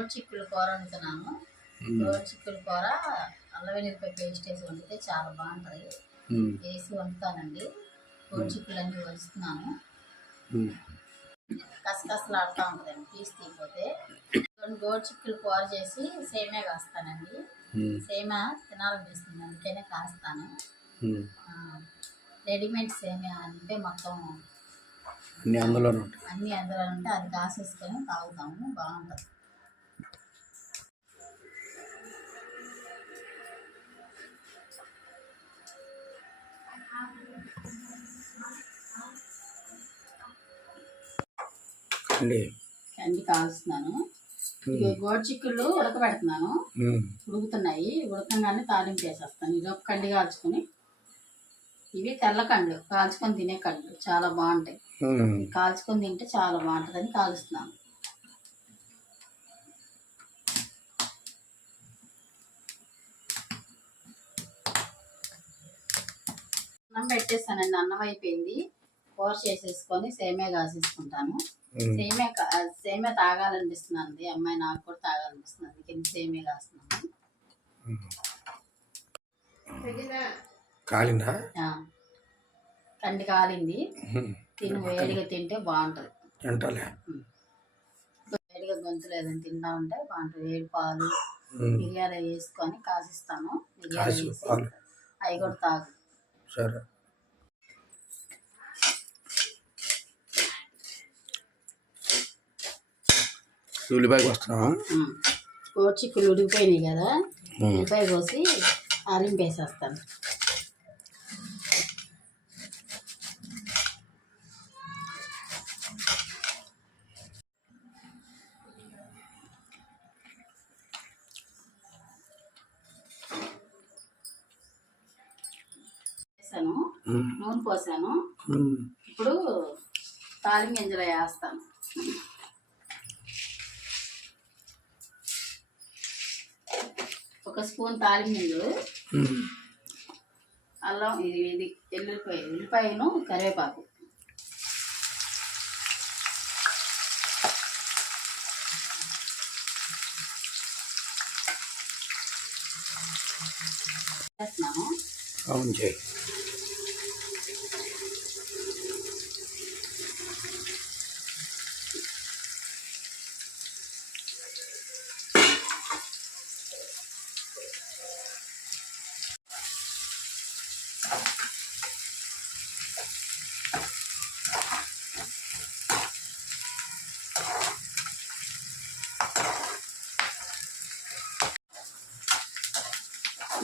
గోడు చిక్కుడు కూర వండుతున్నాను గోడు చిక్కుడు కూర అల్లం వెల్లుల్లిపాయ పేస్ట్ వేసి వండితే చాలా బాగుంటుంది. వేసి వండుతానండి. గోడు చిక్కులు అన్నీ వలుస్తున్నాను. ఉమ్, కసకసలు ఆడుతూ ఉంటుందండి. పీస్ తీయకపోతే. గోడు చిక్కులు కూర చేసి సేమే కాస్తానండి. సేమే తినాలనిపిస్తుంది అందుకనే కాస్తాను. రెడీమేడ్ సేమే అంటే మొత్తం అన్నీ ఉంటాయి. అన్నీ అందులో ఉంటే అది కాసేసుకొని తాగుతాము. బాగుంటుంది. కంది కాలుస్తున్నాను. గోడు చిక్కుళ్ళు ఉడకబెడుతున్నాను. ఉడుకుతున్నాయి. ఉడకంగానే తాలింపు వేసేస్తాను ఇది ఒక కండి కాల్చుకొని ఇవి తెల్ల కండ్లు. కాల్చుకొని తినే కండ్లు. చాలా బాగుంటాయి. కాల్చుకొని తింటే చాలా బాగుంటుందని కాలుస్తున్నాను. అన్నం పెట్టేస్తానండి. అన్నం అయిపోయింది. కూర చేసేసుకొని సేమే కాసేసుకుంటాను. సేమే కా- సేమే తాగాలనిపిస్తుంది అమ్మాయి నాకు కూడా తాగాలనిపిస్తుంది. కింద సేమే కాస్తున్నాను. కాలిందా? కాలింది. తిని వేడిగా తింటే బాగుంటుంది. తింటాలే. వేడిగా గొంతు లేదని తింటా ఉంటే బాగుంటుంది. వేడి పాలు మిరియాలు వేసుకొని కాసిస్తాను. మిరియాలు అవి కూడా తాగు. సరే. ఉల్లిపాయకి వస్తున్నావా కోచిక్కులు ఉడికిపోయినాయి కదా. ఉల్లిపాయ కోసి తాలింపు వేసేస్తాను వేసాను నూనె పోసాను. ఇప్పుడు తాలింపు గింజలు వేస్తాను. ఒక స్పూన్ తాలింపు అల్లం ఇది ఇది ఎల్లుల్లిపాయ ఉల్లిపాయను కరివేపాకు. అవును చేయి.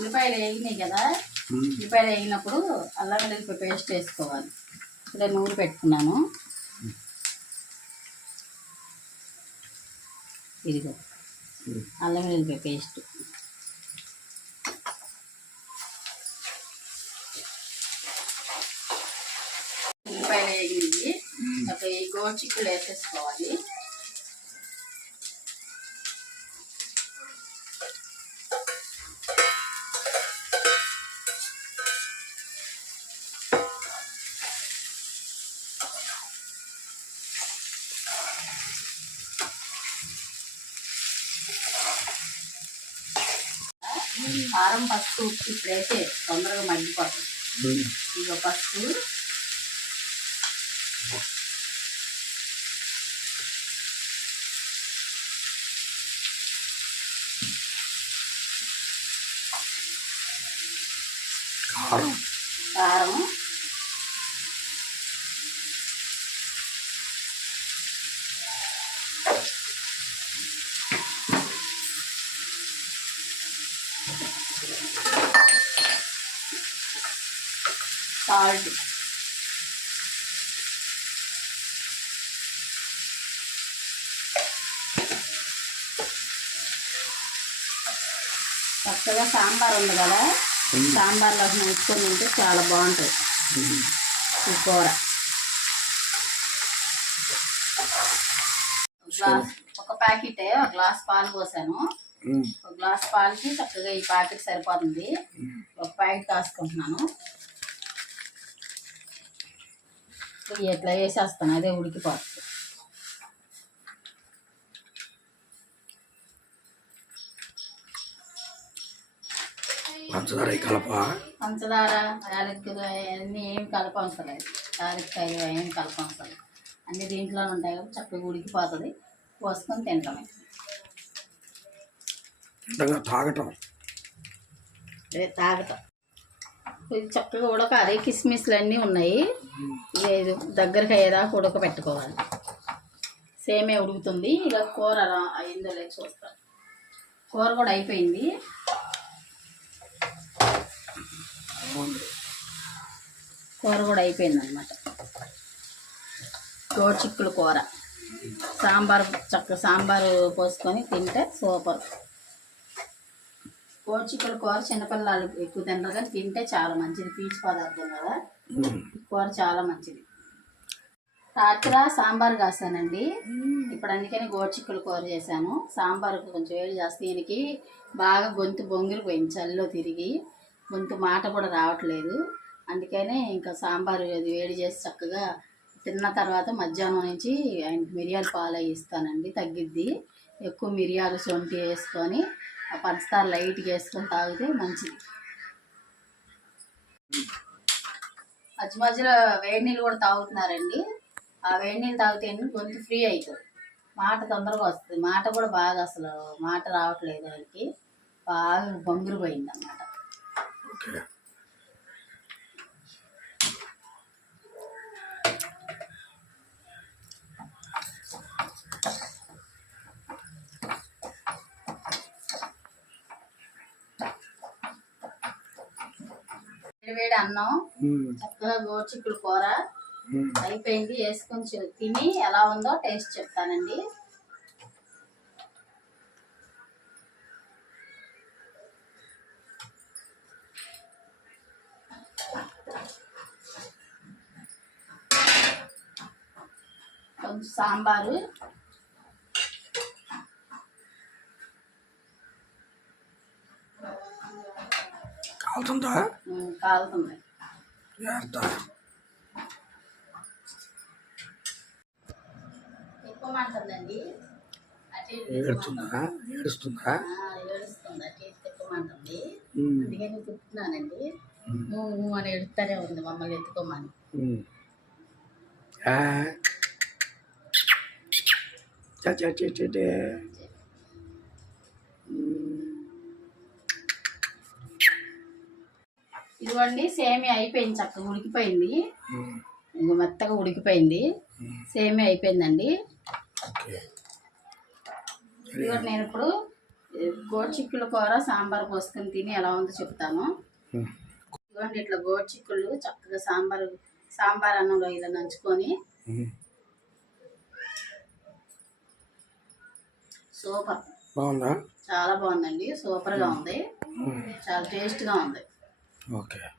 ఉల్లిపాయలు వేగినాయి కదా. ఉల్లిపాయలు వేగినప్పుడు అల్లం వెల్లుల్లిపాయ పేస్ట్ వేసుకోవాలి. ఇలా నూనె పెట్టుకున్నాను. ఇదిగో. అల్లం వెల్లుల్లిపాయ పేస్ట్. ఉల్లిపాయలు వేగింది ఒక ఈ గోడు చిక్కులు వేసేసుకోవాలి. కారం పసుపు ఉప్పు ఇప్పుడైతే తొందరగా మగ్గిపోతుంది ఇక పసుపు. కారం. సాల్ట్ చక్కగా సాంబార్ ఉంది కదా? సాంబార్లో ముంచుకొని తింటే చాలా బాగుంటుంది. ఈ కూర. ఒక ప్యాకెట్ ఒక గ్లాస్ పాలు పోసాను. ఒక గ్లాస్ పాలకి చక్కగా ఈ ప్యాకెట్ సరిపోతుంది. ఒక ప్యాకెట్ కాసుకుంటున్నాను. ఎట్లా వేసేస్తాను అదే ఉడికిపోతుంది పంచదార కలప? పంచదార అవన్నీ ఏం కలపంచలేదు యాలక్కాయలు ఏం కలపంచలేదు అన్ని దీంట్లో ఉంటాయి కదా చక్కగా ఉడికిపోతుంది పోసుకొని తింటాం తాగటం. తాగటం. ఇది చక్కగా ఉడకాలి కిస్మిస్లు అన్నీ ఉన్నాయి. ఇది దగ్గరికి అయ్యేదాకా ఉడకబెట్టుకోవాలి. సేమే ఉడుకుతుంది. ఇక కూర అయిందో లేదు చూస్తాను కూర కూడా అయిపోయింది. కూర కూడా అయిపోయింది అనమాట చిక్కుడు కూర. సాంబార్ చక్క సాంబారు పోసుకొని తింటే సూపర్. చిక్కుడు కూర చిన్నపిల్లలు ఎక్కువ తినరు కానీ తింటే చాలా మంచిది పీచు పదార్థం కదా. కూర చాలా మంచిది. రాత్రి సాంబార్ కాసానండి ఇప్పుడు అందుకని గోచిక్కులు కూర చేశాను సాంబార్ కొంచెం వేడి చేస్తే దీనికి బాగా గొంతు బొంగిరి పోయింది చలిలో తిరిగి. గొంతు మాట కూడా రావట్లేదు. అందుకనే ఇంకా సాంబార్ అది వేడి చేసి చక్కగా తిన్న తర్వాత మధ్యాహ్నం నుంచి ఆయనకి మిరియాల పాలు అవి ఇస్తానండి తగ్గిద్ది. ఎక్కువ మిరియాలు సొంటి వేసుకొని ఆ పంచదార లైట్గా వేసుకొని తాగితే మంచిది. మధ్య మధ్యలో వేడి నీళ్ళు కూడా తాగుతున్నారండి. ఆ వేడి నీళ్ళు తాగితే గొంతు ఫ్రీ అవుతుంది మాట తొందరగా వస్తుంది. మాట కూడా బాగా అసలు మాట రావట్లేదు ఆయనకి. బాగా బొంగురు పోయింది అన్నమాట వేడి అన్నం. చక్కగా గోచిక్కుడు కూర. అయిపోయింది. వేసుకొని తిని ఎలా ఉందో టేస్ట్ చెప్తానండి. కొంచెం సాంబారు. కాలుతుందా? కాలుతుంది. ఎక్కువ మంటుందండి ఏడుస్తుందా? ఏడుస్తుందా? ఏడుస్తుంది. అటు ఇటు తిప్పమంటుంది. అందుకని తిప్పుతున్నానండి. అని ఎడుతానే ఉంది మమ్మల్ని ఎత్తుకోమని. చ చ చ చ చ. ఇదిగోండి సేమి అయిపోయింది చక్కగా ఉడికిపోయింది. ఇంక మెత్తగా ఉడికిపోయింది. సేమి అయిపోయిందండి. ఓకే. ఇదిగోండి నేను ఇప్పుడు గోడ్చిక్కుల కూర సాంబార్ పోసుకొని తిని ఎలా ఉందో చెప్తాను. ఇదిగోండి ఇట్లా గోడ్చిక్కులు చక్కగా సాంబార్ సాంబార్ అన్నంలో ఇలా నంచుకొని. సూపర్. బాగుందా? చాలా బాగుందండి. సూపర్గా ఉంది. చాలా టేస్ట్గా ఉంది. Okay.